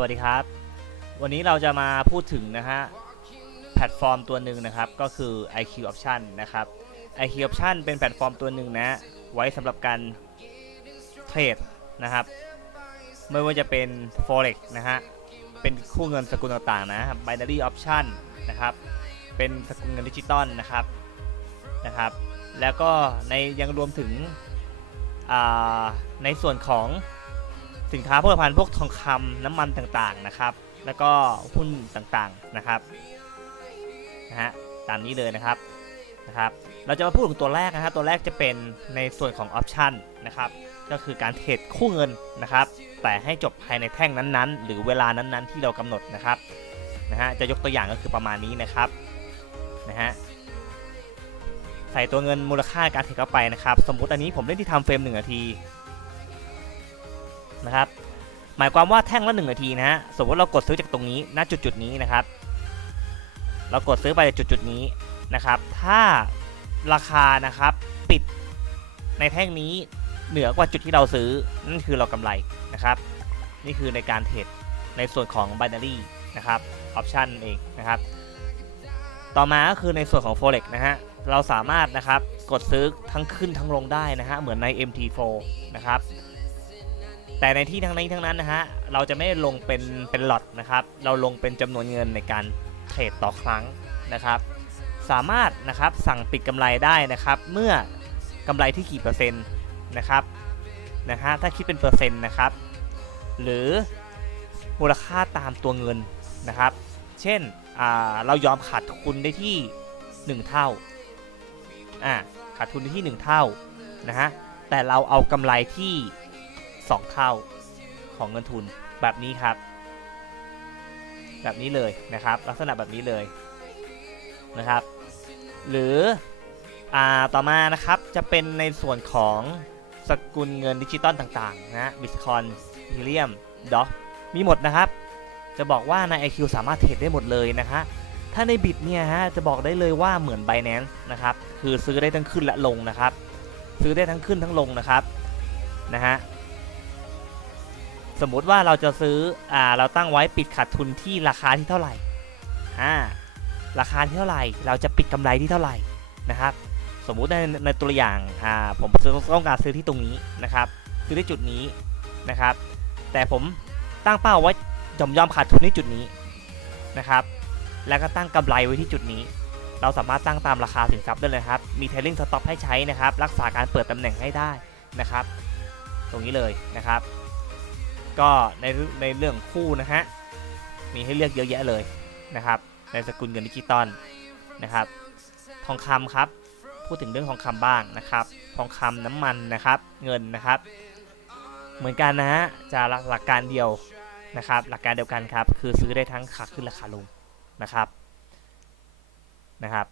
วัสดีครับ วันนี้เราจะมาพูดถึงนะฮะแพลตฟอร์มตัวหนึ่งนะครับ ก็คือ IQ Option นะครับ IQ Option เป็นแพลตฟอร์มตัวหนึ่งนะ ไว้สำหรับการเทรดนะครับ ไม่ว่าจะเป็น Forex นะฮะ เป็นคู่เงินสกุลต่างๆนะ Binary Option นะครับ เป็นสกุลเงินดิจิตอลนะครับนะครับ แล้วก็ในยังรวมถึงในส่วนของ สินค้าโภคภัณฑ์พวกทองคำน้ำมันต่างๆนะครับ แล้วก็หุ้นต่างๆนะครับนะฮะตามนี้เลยนะครับนะครับ เราจะมาพูดถึงตัวแรกนะครับตัวแรกจะเป็นในส่วนของออปชันนะครับก็คือการเทรดคู่เงินนะครับ แต่ให้จบภายในแท่งนั้นๆ หรือเวลานั้นๆ ที่เรากำหนดนะครับนะฮะจะยกตัวอย่างก็คือประมาณนี้นะครับนะฮะใส่ตัวเงินมูลค่าการเทรดเข้าไปนะครับ สมมุติอันนี้ผมเล่นที่ทำเฟรมหนึ่งนาที นะครับ หมายความว่าแท่งละหนึ่งนาทีนะฮะ สมมติเรากดซื้อจากตรงนี้ณจุดจุดนี้นะครับ เรากดซื้อไปจุดจุดนี้นะครับ ถ้าราคานะครับปิดในแท่งนี้เหนือกว่าจุดที่เราซื้อ นั่นคือเรากำไรนะครับ นี่คือในการเทรดในส่วนของ binary นะครับ option เองนะครับ ต่อมาก็คือในส่วนของ forex นะฮะ เราสามารถนะครับกดซื้อทั้งขึ้นทั้งลงได้นะฮะ เหมือนใน MT4 นะครับ แต่ในที่ทั้งนี้ทั้งนั้นนะฮะเราจะไม่ลงเป็นเป็นหลอตนะครับ เราลงเป็นจำนวนเงินในการเทรดต่อครั้งนะครับ สามารถนะครับสั่งปิดกำไรได้นะครับ เมื่อกำไรที่กี่เปอร์เซ็นต์นะครับนะฮะถ้าคิดเป็นเปอร์เซ็นต์นะครับ หรือมูลค่าตามตัวเงินนะครับ เช่นอ่าเรายอมขาดทุนได้ที่ 1 เท่าอ่าขาดทุนได้ที่ 1 เท่านะฮะแต่เราเอากำไรที่ 2 เท่าของเงินทุนแบบนี้ครับ แบบนี้เลยนะครับ ลักษณะแบบนี้เลยนะครับ หรืออ่าต่อมานะครับจะเป็นในส่วนของสกุลเงินดิจิตอลต่างๆนะบิตคอยน์อีเรียมดอมีหมดนะครับ จะบอกว่าใน IQ สามารถเทรดได้หมดเลยนะฮะถ้าในบิตเนี่ยฮะจะบอกได้เลยว่าเหมือน Binance นะครับ คือซื้อได้ทั้งขึ้นและลงนะครับ ซื้อได้ทั้งขึ้นทั้งลงนะครับนะฮะ สมมุติว่าเราจะซื้ออ่าเราตั้งไว้ปิดขาดทุนที่ราคาที่เท่าไหร่อ่าราคาที่เท่าไหร่ เราจะปิดกำไรที่เท่าไหร่นะครับ สมมุติในในตัวอย่างอ่าผมต้องการซื้อที่ตรงนี้นะครับ ซื้อที่จุดนี้นะครับ แต่ผมตั้งเป้าไว้ยอมยอมขาดทุนที่จุดนี้นะครับ แล้วก็ตั้งกำไรไว้ที่จุดนี้ เราสามารถตั้งตามราคาสินทรัพย์ได้เลยครับ มีเท i ลิงสต็อปให้ใช้นะครับ รักษาการเปิดตำแหน่งให้ได้นะครับ ตรงนี้เลยนะครับ ก็ในในเรื่องคู่นะฮะ มีให้เลือกเยอะแยะเลยนะครับ ในสกุลเงินดิจิตอลนะครับ ทองคำครับ พูดถึงเรื่องทองคำบ้างนะครับ ทองคำน้ำมันนะครับ เงินนะครับ เหมือนกันนะฮะ จะหลักหลักการเดียวนะครับ หลักการเดียวกันครับ คือซื้อได้ทั้งขาขึ้นและขาลงนะครับ นะครับ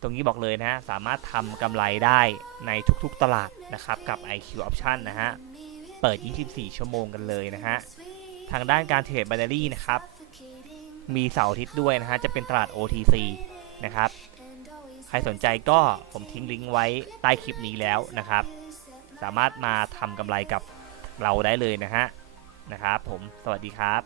ตรงนี้บอกเลยนะฮะ สามารถทำกำไรได้ในทุกๆตลาดนะครับ กับ IQ Option นะฮะ เปิด 24 ชั่วโมงกันเลยนะฮะ ทางด้านการเทรด binary นะครับ มีเสาร์อาทิตย์ด้วยนะฮะ จะเป็นตลาด OTC นะครับ ใครสนใจก็ผมทิ้งลิงก์ไว้ใต้คลิปนี้แล้วนะครับ สามารถมาทำกำไรกับเราได้เลยนะฮะ นะครับผม สวัสดีครับ